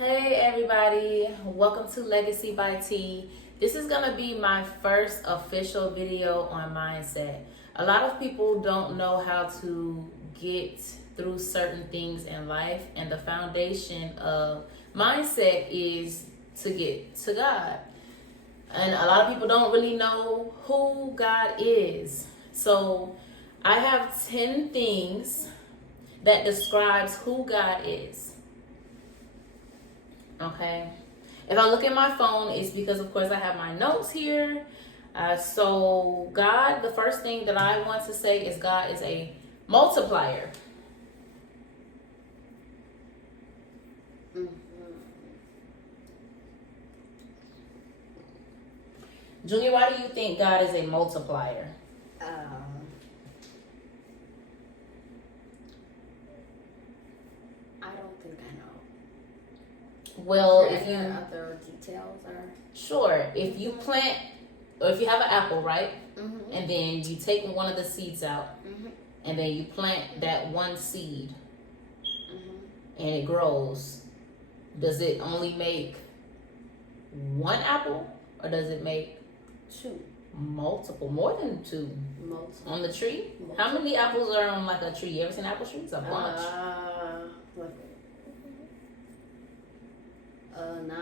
Hey everybody, welcome to Legacy by T. This is going to be my first official video on mindset. A lot of people don't know how to get through certain things in life, and the foundation of mindset is to get to God. And a lot of people don't really know who God is. So I have 10 things that describes who God is. Okay, if I look at my phone, it's because of course I have my notes here. So God, the first thing that I want to say is God is a multiplier. Junior, why do you think God is a multiplier? I don't think I know. Well, Are if you there other details or sure, if you plant or if you have an apple, right, mm-hmm. and then you take one of the seeds out, Mm-hmm. and then you plant that one seed, Mm-hmm. and it grows, does it only make one apple, or does it make Two. multiple, more than two? Multiple. On the tree? Multiple. How many apples are on like a tree? You ever seen apple trees? A bunch. What? 9,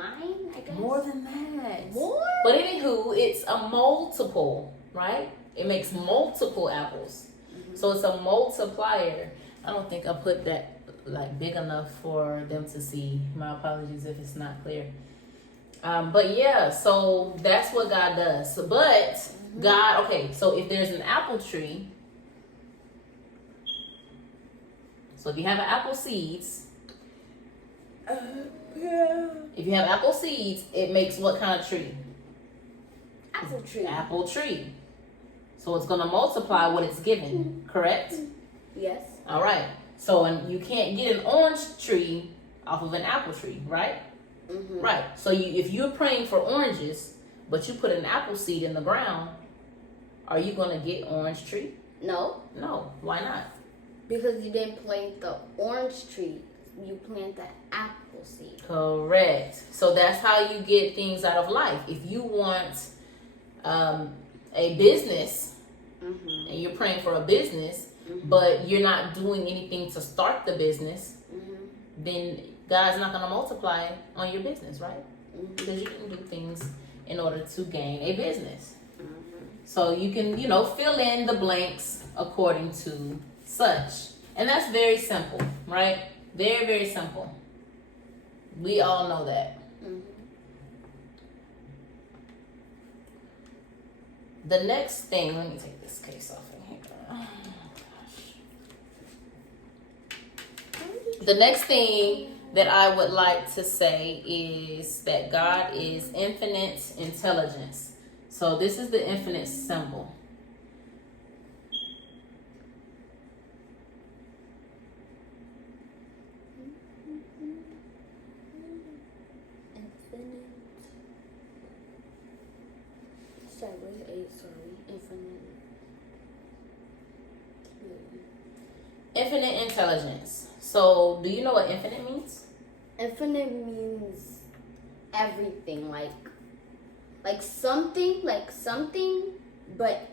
I guess. More than that. More? But anywho, it's a multiple, right? It makes multiple apples. Mm-hmm. So it's a multiplier. I don't think I put that like big enough for them to see. My apologies if it's not clear. But yeah, so that's what God does. So, but Mm-hmm. God, okay, so if there's an apple tree, so if you have apple seeds, if you have apple seeds, it makes what kind of tree? Apple tree. Apple tree. So it's going to multiply what it's given, correct? Yes. All right. So and you can't get an orange tree off of an apple tree, right? Mm-hmm. Right. So if you're praying for oranges, but you put an apple seed in the ground, are you going to get orange tree? No. No. Why not? Because you didn't plant the orange tree. You plant the apple seed. Correct. So that's how you get things out of life. If you want a business, Mm-hmm. and you're praying for a business, Mm-hmm. but you're not doing anything to start the business, Mm-hmm. then God's not going to multiply on your business, right? Mm-hmm. Because you can do things in order to gain a business. Mm-hmm. So you can, fill in the blanks according to such. And that's very simple, right? Very, very simple. We all know that. Mm-hmm. The next thing, let me take this case off in here. Oh, gosh. The next thing that I would like to say is that God is infinite intelligence. So this is the infinite symbol. Infinite intelligence. So, do you know what infinite means? Infinite means everything, like something, but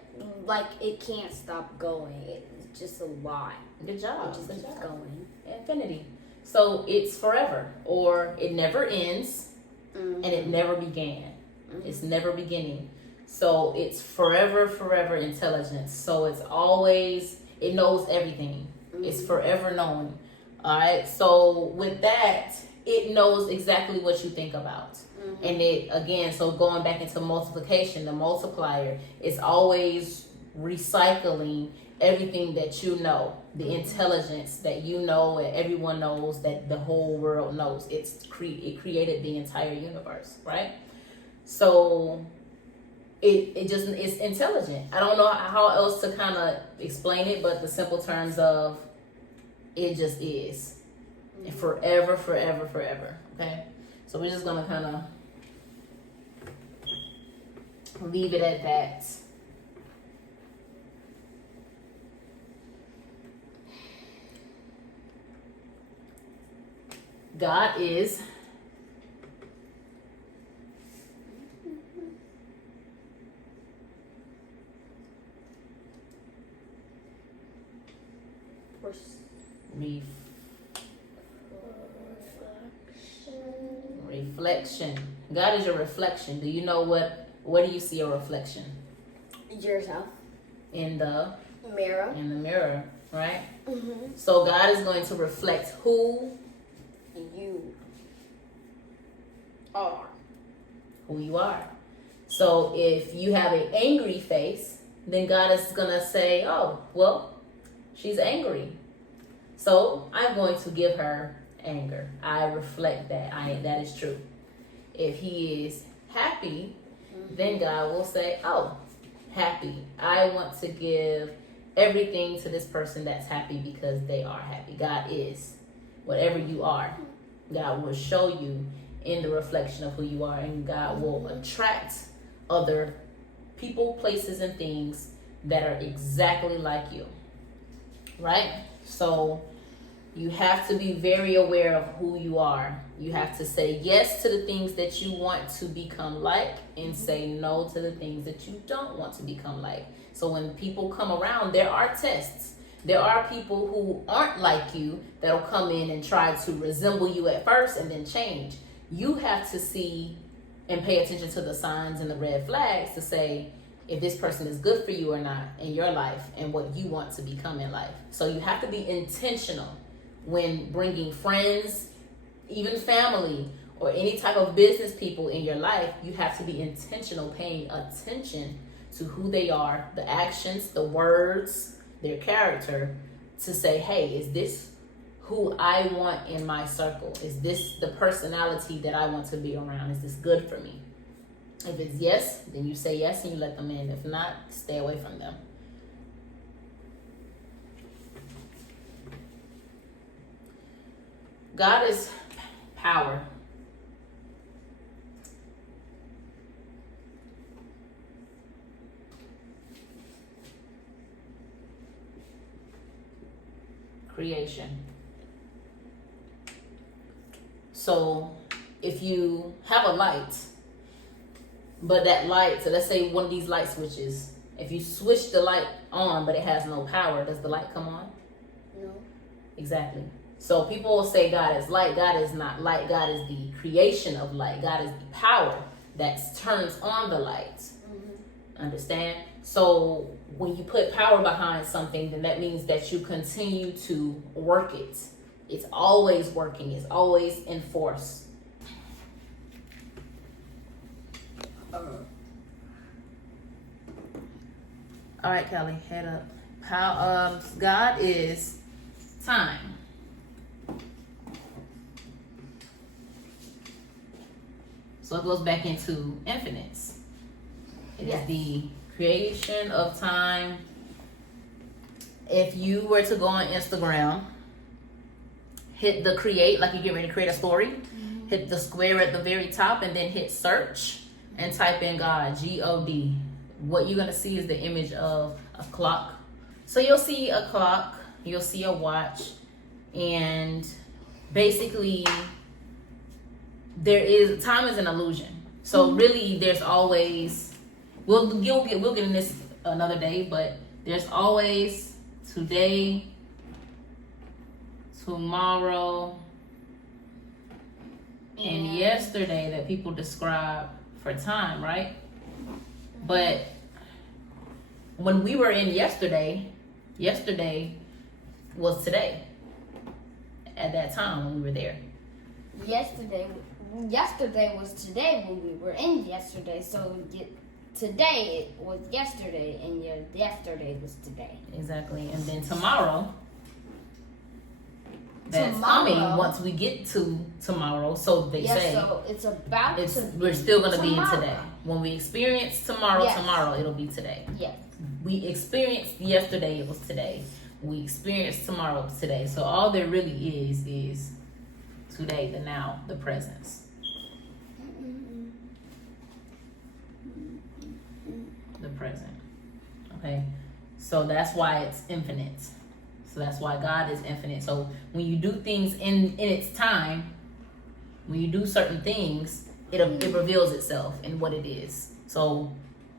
like it can't stop going. It's just a lot. Good job. It just Good keeps job. going. Infinity. So it's forever, or it never ends, Mm-hmm. and it never began. Mm-hmm. It's never beginning. So it's forever, forever intelligence. So it's always, it knows everything. Mm-hmm. It's forever knowing. All right. So with that, it knows exactly what you think about. Mm-hmm. And it, again, so going back into multiplication, the multiplier is always recycling everything that you know, the intelligence that you know and everyone knows, that the whole world knows. It created the entire universe, right? So it's intelligent. I don't know how else to kind of explain it, but the simple terms of it just is. And forever, forever, forever. Okay? So we're just going to kind of leave it at that. God is reflection. God is your reflection. Do you know where do you see a reflection? Yourself. In the Mirror. Right? Mm-hmm. So God is going to reflect who You are. who you are. So if you have an angry face, then God is gonna say, "Oh, well, she's angry. So I'm going to give her anger." I reflect that. That is true. If he is happy, then God will say, "Oh, happy. I want to give everything to this person that's happy because they are happy." God is whatever you are. God will show you in the reflection of who you are, and God will attract other people, places, and things that are exactly like you. Right? So you have to be very aware of who you are. You have to say yes to the things that you want to become like, and say no to the things that you don't want to become like. So when people come around, there are tests. There are people who aren't like you that'll come in and try to resemble you at first and then change. You have to see and pay attention to the signs and the red flags to say if this person is good for you or not in your life and what you want to become in life. So you have to be intentional when bringing friends, even family, or any type of business people in your life. You have to be intentional, paying attention to who they are, the actions, the words, their character, to say, hey, is this who I want in my circle? Is this the personality that I want to be around? Is this good for me? If it's yes, then you say yes and you let them in. If not, stay away from them. God is power. Creation. So if you have a light, but that light, so let's say one of these light switches, if you switch the light on but it has no power, does the light come on? No. Exactly. So people will say God is light. God is not light. God is the creation of light. God is the power that turns on the light. Mm-hmm. Understand? So when you put power behind something, then that means that you continue to work it. It's always working. It's always in force. All right, Kelly, head up. God is time. So it goes back into infinite. It is the creation of time. If you were to go on Instagram, hit the create, like you get ready to create a story, hit the square at the very top and then hit search and type in God, G-O-D. What you're going to see is the image of a clock. So you'll see a clock, you'll see a watch, and basically time is an illusion. So really there's always, we'll get in this another day, but there's always today, tomorrow, and yesterday that people describe for time, right? But when we were in yesterday was today at that time when we were there. Yesterday was today when we were in yesterday. So today was yesterday, and yesterday was today. Exactly. And then tomorrow, that's coming once we get to tomorrow. So they say. So it's about to be. We're still going to be in tomorrow. today. When we experience tomorrow, tomorrow it'll be today. Yes. We experienced yesterday, it was today. We experienced tomorrow, it's today. So all there really is today, the now, the presence. The present. Okay? So that's why it's infinite. So that's why God is infinite. So when you do things in its time, when you do certain things, it reveals itself in what it is. So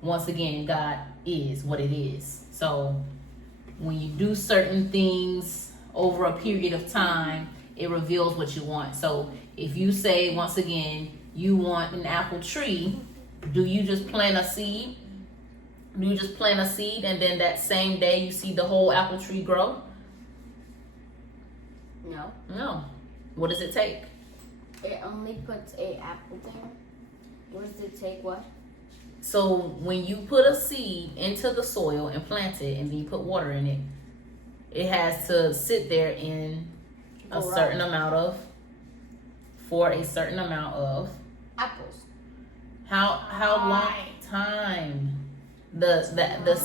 once again, God is what it is. So when you do certain things over a period of time, it reveals what you want. So if you say, once again, you want an apple tree, do you just plant a seed? Do you just plant a seed and then that same day you see the whole apple tree grow? No. No. What does it take? It only puts a apple there. What does it take? What? So when you put a seed into the soil and plant it and then you put water in it, it has to sit there in a certain amount of, for a certain amount of Apples. how long time? The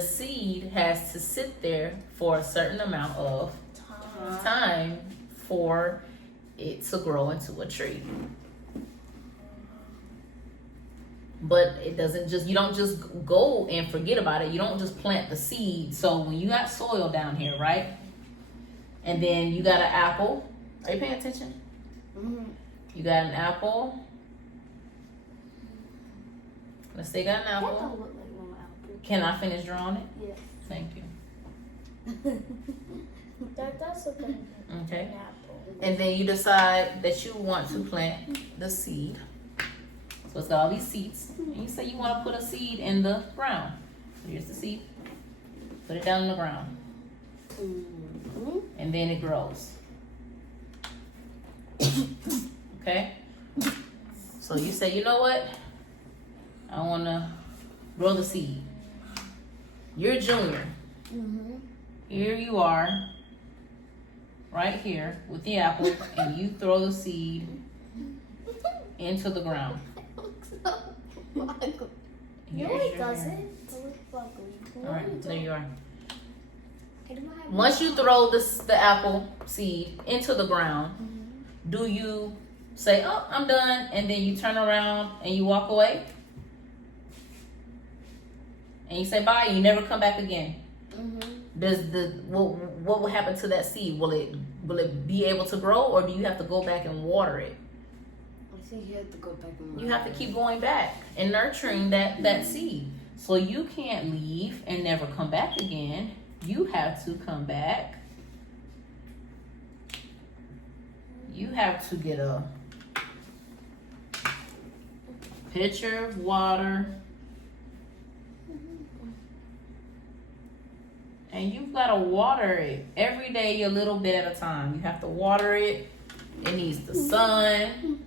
seed has to sit there for a certain amount of time for it to grow into a tree. But it doesn't just, you don't just go and forget about it. You don't just plant the seed. So when you got soil down here, right? And then you got an apple. Are you paying attention? Mm-hmm. You got an apple. Let's say you got an That apple. don't look like no apple. Can I finish drawing it? Yes. Thank you. That does look like an Okay. apple. And then you decide that you want to plant the seed. So it's got all these seeds. And you say you want to put a seed in the ground. So here's the seed. Put it down in the ground. Mm-hmm. And then it grows. Okay? So you say, you know what? I want to grow the seed. You're a junior. Mm-hmm. Here you are, right here with the apple, and you throw the seed into the ground. No, Here's it your- doesn't. It looks ugly. All right, there you are. I don't have Once you throw the apple seed into the ground, do you say, "Oh, I'm done," and then you turn around and you walk away, and you say bye, and you never come back again? Mm-hmm. Does what will happen to that seed? Will it be able to grow, or do you have to go back and water it? I think you have to go back and You have to keep going back and nurturing that seed. So you can't leave and never come back again. You have to come back. You have to get a pitcher of water. And you've got to water it every day a little bit at a time. You have to water it. It needs the sun.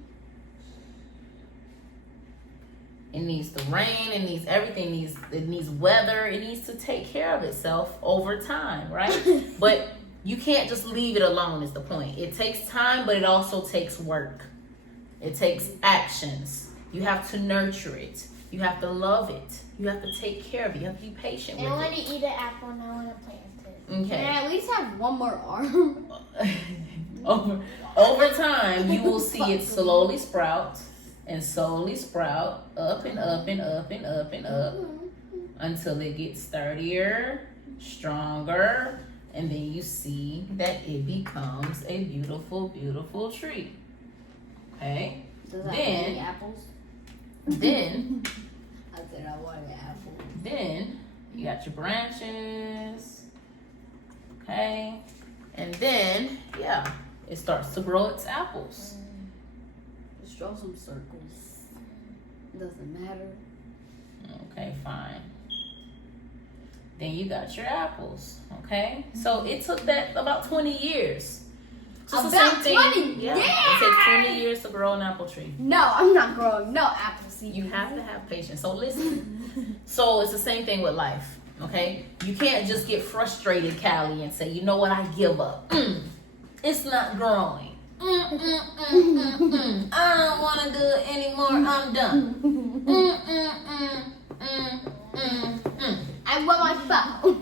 It needs the rain. It needs everything. It needs weather. It needs to take care of itself over time, right? But you can't just leave it alone is the point. It takes time, but it also takes work. It takes actions. You have to nurture it. You have to love it. You have to take care of it. You have to be patient I with want it. to eat an apple and I want to plant it. Can Okay. I at least have one more arm? Over time, you will see it slowly sprout and slowly sprout up and up and up and up and up until it gets sturdier, stronger, and then you see that it becomes a beautiful, beautiful tree. Okay? Does that have Then- any apples? Then, I said I want an apple. then you got your branches. Okay? And then, yeah, it starts to grow its apples. Just draw some circles. Doesn't matter. Okay, fine. Then you got your apples. Okay? So it took that about 20 years. Just the About same 20 Yeah. It takes 20 years to grow an apple tree. No, I'm not growing no apple seed. You have to have patience. So listen. So it's the same thing with life. Okay? You can't just get frustrated, Callie, and say, you know what, I give up. It's not growing. I don't want to do it anymore. I'm done. I want my phone.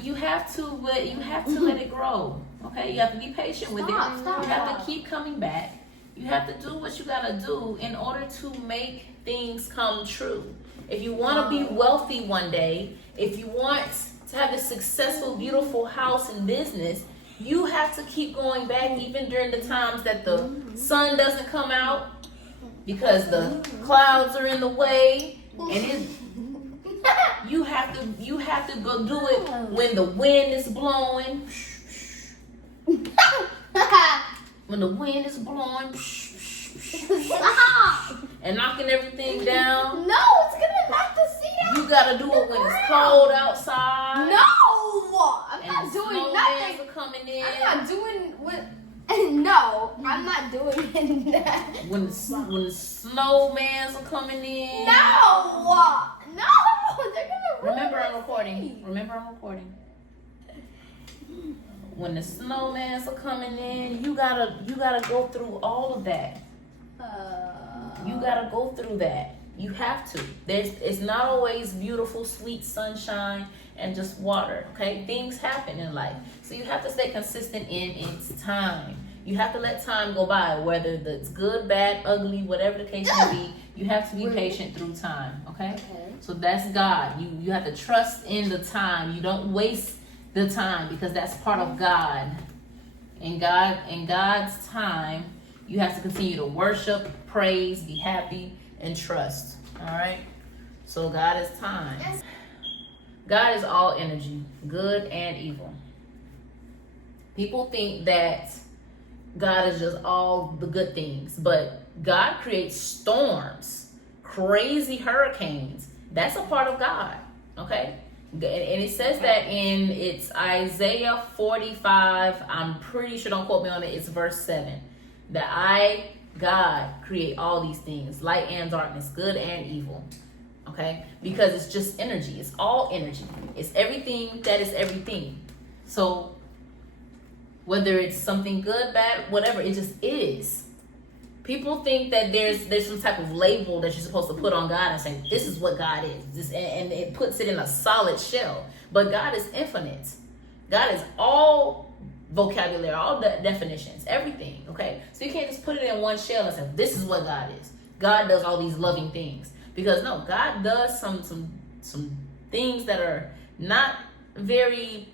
You have to, but you have to let it grow. Okay? You have to be patient with it. Stop. You have to keep coming back. You have to do what you gotta do in order to make things come true. If you want to be wealthy one day, if you want to have a successful, beautiful house and business, you have to keep going back even during the times that the sun doesn't come out because the clouds are in the way, and you have to go do it when the wind is blowing. when the wind is blowing Stop! and knocking everything down. No, it's gonna knock the seat out. You gotta do it when it's cold outside. No! I'm And not doing snowbands nothing. are coming in. I'm not doing what. No, I'm not doing that. When the snowmans are coming in. No! No! They're gonna ruin Remember I'm my recording. seat. Remember I'm recording. When the snowmans are coming in, you gotta go through all of that. You gotta go through that. You have to. It's not always beautiful, sweet sunshine and just water. Okay, things happen in life, so you have to stay consistent in its time. You have to let time go by, whether it's good, bad, ugly, whatever the case may be. You have to be patient through time. Okay. Okay. So that's God. You have to trust in the time. You don't waste the time, because that's part of God. In God's time, you have to continue to worship, praise, be happy, and trust. All right. So God is time. God is all energy, good and evil. People think that God is just all the good things, but God creates storms, crazy hurricanes. That's a part of God. Okay. And it says that it's Isaiah 45. I'm pretty sure, don't quote me on it. It's verse 7. That God, create all these things, light and darkness, good and evil. Okay? Because it's just energy. It's all energy. It's everything that is everything. So whether it's something good, bad, whatever, it just is. People think that there's some type of label that you're supposed to put on God and say, this is what God is. And it puts it in a solid shell. But God is infinite. God is all vocabulary, all definitions, everything. Okay? So you can't just put it in one shell and say, this is what God is. God does all these loving things. Because no, God does some things that are not very,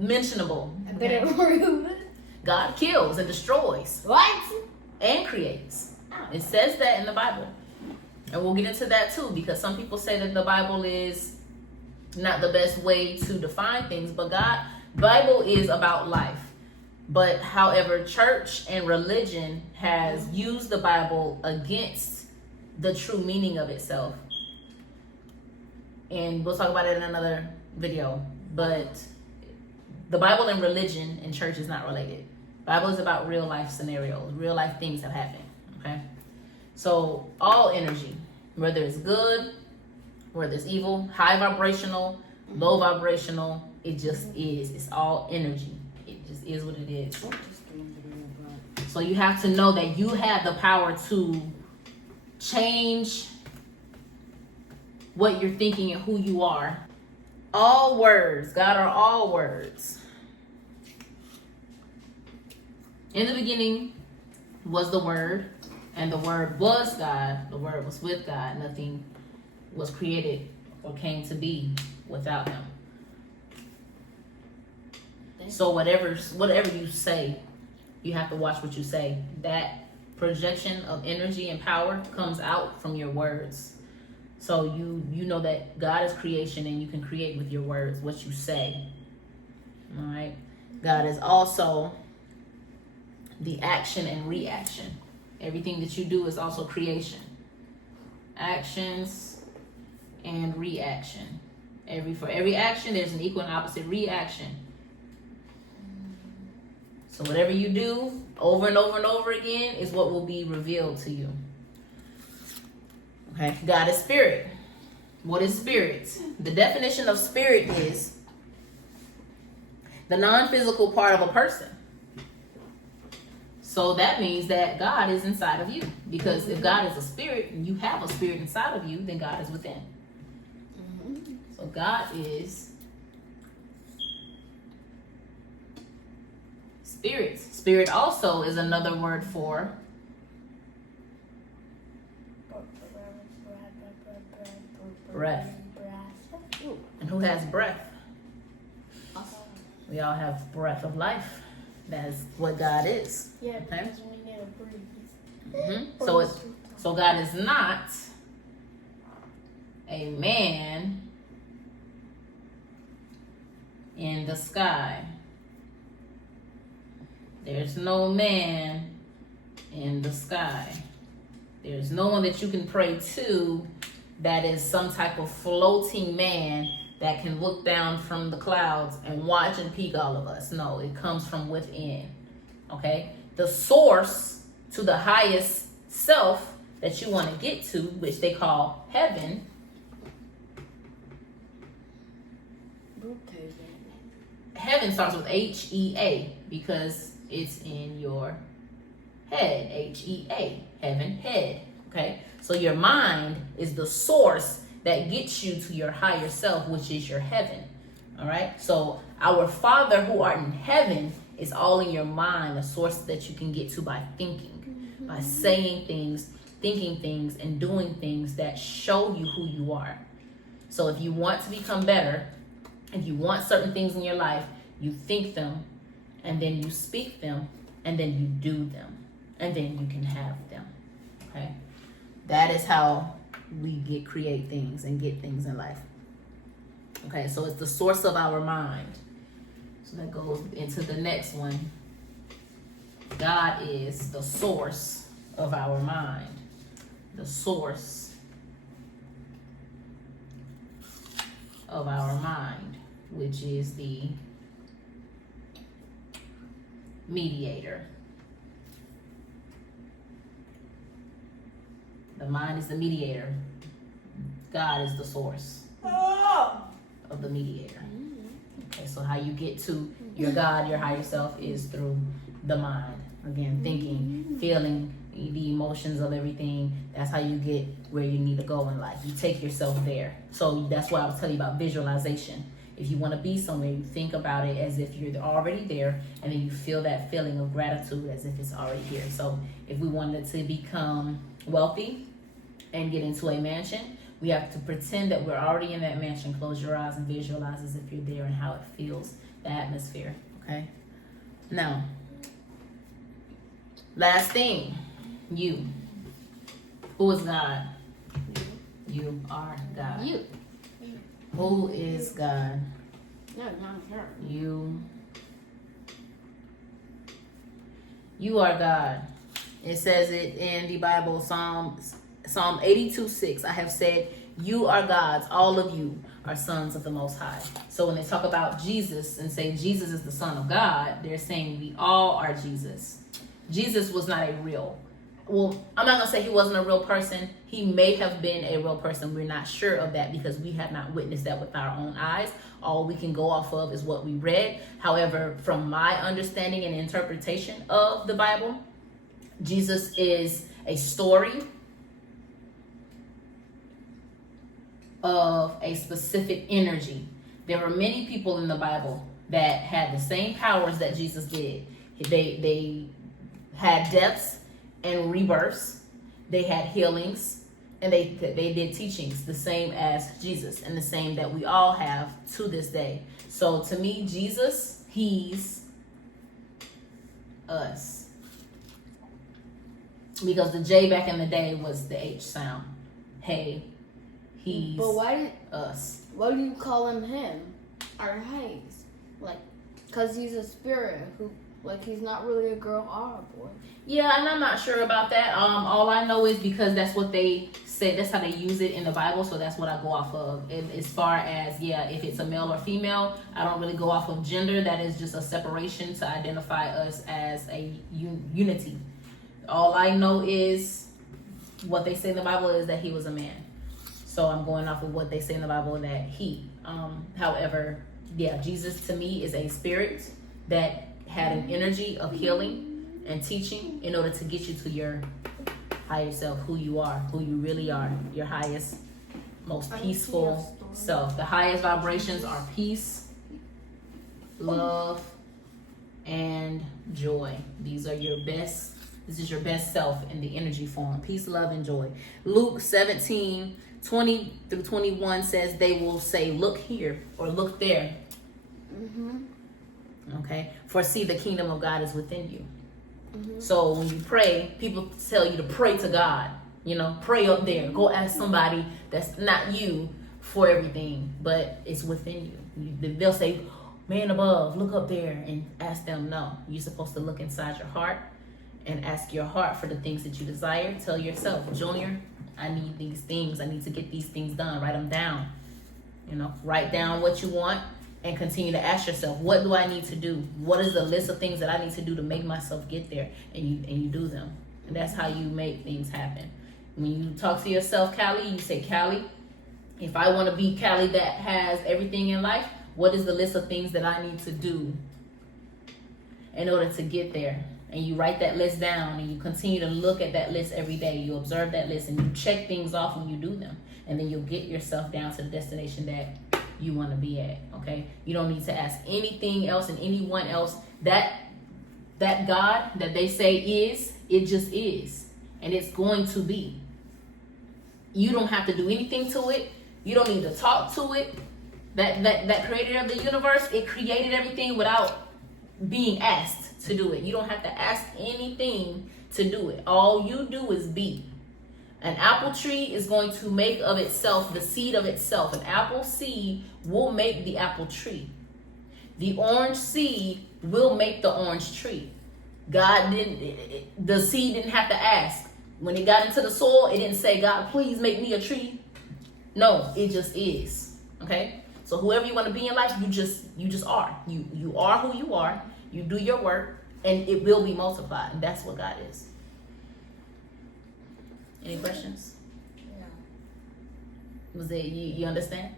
mentionable. A bit of rude. God kills and destroys. What? And creates. It says that in the Bible. And we'll get into that too, because some people say that the Bible is not the best way to define things, but Bible is about life. But however, church and religion has used the Bible against the true meaning of itself. And we'll talk about it in another video. But the Bible and religion and church is not related. Bible is about real life scenarios, real life things that happen. Okay? So all energy, whether it's good, whether it's evil, high vibrational, low vibrational, it just is. It's all energy. It just is what it is. So you have to know that you have the power to change what you're thinking and who you are. All words, God are all words. In the beginning was the Word, and the Word was God. The Word was with God. Nothing was created or came to be without Him. So whatever you say, you have to watch what you say. That projection of energy and power comes out from your words. So you know that God is creation, and you can create with your words, what you say. All right. God is also the action and reaction. Everything that you do is also creation. Actions and reaction. For every action, there's an equal and opposite reaction. So whatever you do over and over and over again is what will be revealed to you. Okay. God is spirit. What is spirit? The definition of spirit is the non-physical part of a person. So that means that God is inside of you. Because if God is a spirit and you have a spirit inside of you, then God is within. So God is spirit. Spirit also is another word for breath. And who has breath? We all have breath of life. That's what God is. Yeah, Okay. because we need to breathe. So God is not a man in the sky There's no man in the sky. There's no one that you can pray to that is some type of floating man that can look down from the clouds and watch and peek all of us. No, it comes from within. Okay? The source to the highest self that you want to get to, which they call heaven, heaven starts with H-E-A because it's in your head. H-E-A, heaven, head. Okay? So your mind is the source that gets you to your higher self, which is your heaven. All right? So our Father who art in heaven is all in your mind, a source that you can get to by thinking, by saying things, thinking things, and doing things that show you who you are. So if you want to become better, if you want certain things in your life, you think them, and then you speak them, and then you do them, and then you can have them. Okay? That is how we create things and get things in life. Okay, so it's the source of our mind. So that goes into the next one. God is the source of our mind. The source of our mind, which is the mediator. The mind is the mediator. God is the source of the mediator. Okay, so how you get to your God, your higher self, is through the mind. Again, thinking, feeling, the emotions of everything. That's how you get where you need to go in life. You take yourself there. So that's why I was telling you about visualization. If you want to be somewhere, you think about it as if you're already there, and then you feel that feeling of gratitude as if it's already here. So if we wanted to become wealthy and get into a mansion, we have to pretend that we're already in that mansion. Close your eyes and visualize as if you're there and how it feels, the atmosphere. Okay? Now, last thing, you. Who is God? You are God. You. Who is God? No, not her. You. You are God. It says it in the Bible, Psalm 82:6. I have said, you are gods, all of you are sons of the Most High. So when they talk about Jesus and say Jesus is the Son of God, they're saying we all are Jesus. Jesus was not a real, well, I'm not going to say he wasn't a real person. He may have been a real person. We're not sure of that because we have not witnessed that with our own eyes. All we can go off of is what we read. However, from my understanding and interpretation of the Bible, Jesus is a story of a specific energy. There were many people in the Bible that had the same powers that Jesus did. They had deaths and rebirths. They had healings, and they did teachings the same as Jesus, and the same that we all have to this day. So to me, Jesus, he's us. Because the J back in the day was the H sound. Hey, he's But why us. do you call him or Hayes? Like, cause he's a spirit who, like, he's not really a girl or a boy. Yeah, and I'm not sure about that. All I know is because that's what they said. That's how they use it in the Bible, so that's what I go off of. And as far as, if it's a male or female, I don't really go off of gender. That is just a separation to identify us as a unity. All I know is what they say in the Bible is that he was a man. So I'm going off of what they say in the Bible that he. However, Jesus to me is a spirit that had an energy of healing and teaching in order to get you to your higher self, who you are, who you really are, your highest, most peaceful self. The highest vibrations are peace, love, and joy. These are your best. This is your best self in the energy form. Peace, love, and joy. Luke 17:20-21 says they will say, look here or look there. Okay? For see, the kingdom of God is within you. So when you pray, people tell you to pray to God. Pray up there. Go ask somebody that's not you for everything, but it's within you. They'll say, man above, look up there and ask them. No, you're supposed to look inside your heart and ask your heart for the things that you desire. Tell yourself, Junior, I need these things. I need to get these things done. Write them down. You know, write down what you want and continue to ask yourself, what do I need to do? What is the list of things that I need to do to make myself get there? And you do them. And that's how you make things happen. When you talk to yourself, Callie, you say, Callie, if I want to be Callie that has everything in life, what is the list of things that I need to do in order to get there? And you write that list down and you continue to look at that list every day. You observe that list and you check things off when you do them. And then you'll get yourself down to the destination that you want to be at, okay? You don't need to ask anything else and anyone else. That God that they say is, it just is. And it's going to be. You don't have to do anything to it. You don't need to talk to it. That creator of the universe, it created everything without being asked to do it. You don't have to ask anything to do it. All you do is be. An apple tree is going to make of itself the seed of itself. An apple seed will make the apple tree. The orange seed will make the orange tree. God didn't, the seed didn't have to ask. When it got into the soil, it didn't say, God, please make me a tree. No, it just is. Okay? So whoever you want to be in life, you just are. You are who you are. You do your work and it will be multiplied. And that's what God is. Any questions? No. Was it you understand?